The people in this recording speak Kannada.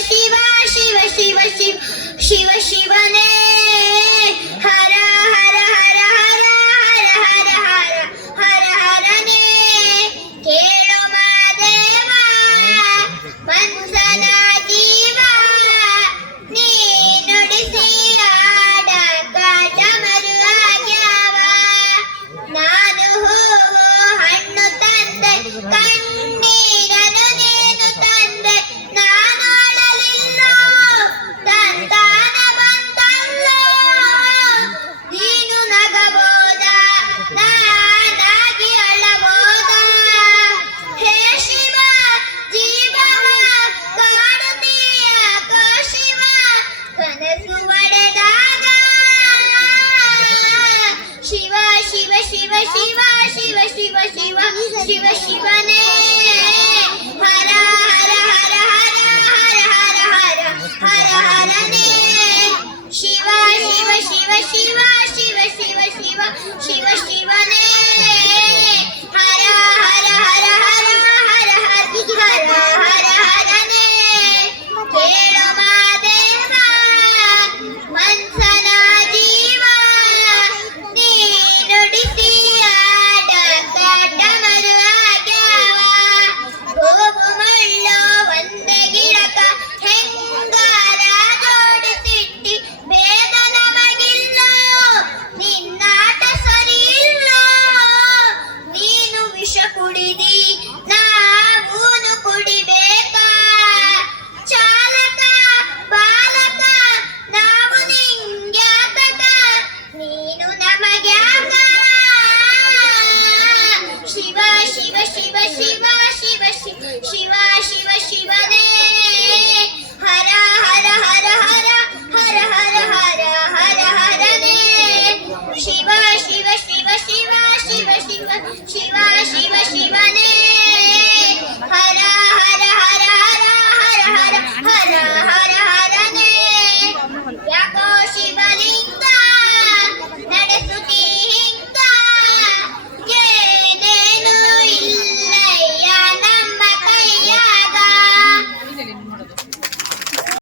ಶಿವ ಶಿವ ಶಿವ ಶಿವ ಶಿವ ಶಿವ ಶಿವನೇ ಹರ ಹರ ಹರ ಹರ ಹರ ಹರ ಹರ ಹರ ಹರನೇ ಕೇಳು ಮಾದೇವ ಮನ್ಸನ ಜೀವ ನೀ ನುಡಿಸಿ ಆಡ ಕಾಟ ಮರುವಾಗ್ಯಾವ ನಾನು ಹೂವು ಹಣ್ಣು ತಂದೆ ಕಣ್ಣೀರನು ನೀನು ತಂದೆ ನಾನೊಳಲಿಲ್ಲ ತಂತಾನ ಬಂತಲ್ಲ ನೀನು ನಗಬೋದ ನಾನಾಗಿ ಅಳಬೋದ ಹೇ ಶಿವ ಜೀವವ ಕಾಡುತ್ತೀಯ ಶಿವ ಕನಸು ಒಡೆದಾಗ ಶಿವ ಶಿವ ಶಿವ ಶಿವ ಶಿವ ಶಿವ ಶಿವ ಶಿವ ಶಿವನೇ ಹರ ಹರ ಹರ ಹರ ಹರ ಹರ ಹರ ಹರ ಹರನೇ ಶಿವ ಶಿವ ಶಿವ ಶಿವ ಶಿವ ಶಿವ ಶಿವ ಶಿವ ಶಿವನೇ ಹರ ಹರ ಹರ ಹರ ಹರ ಹರ ಹರ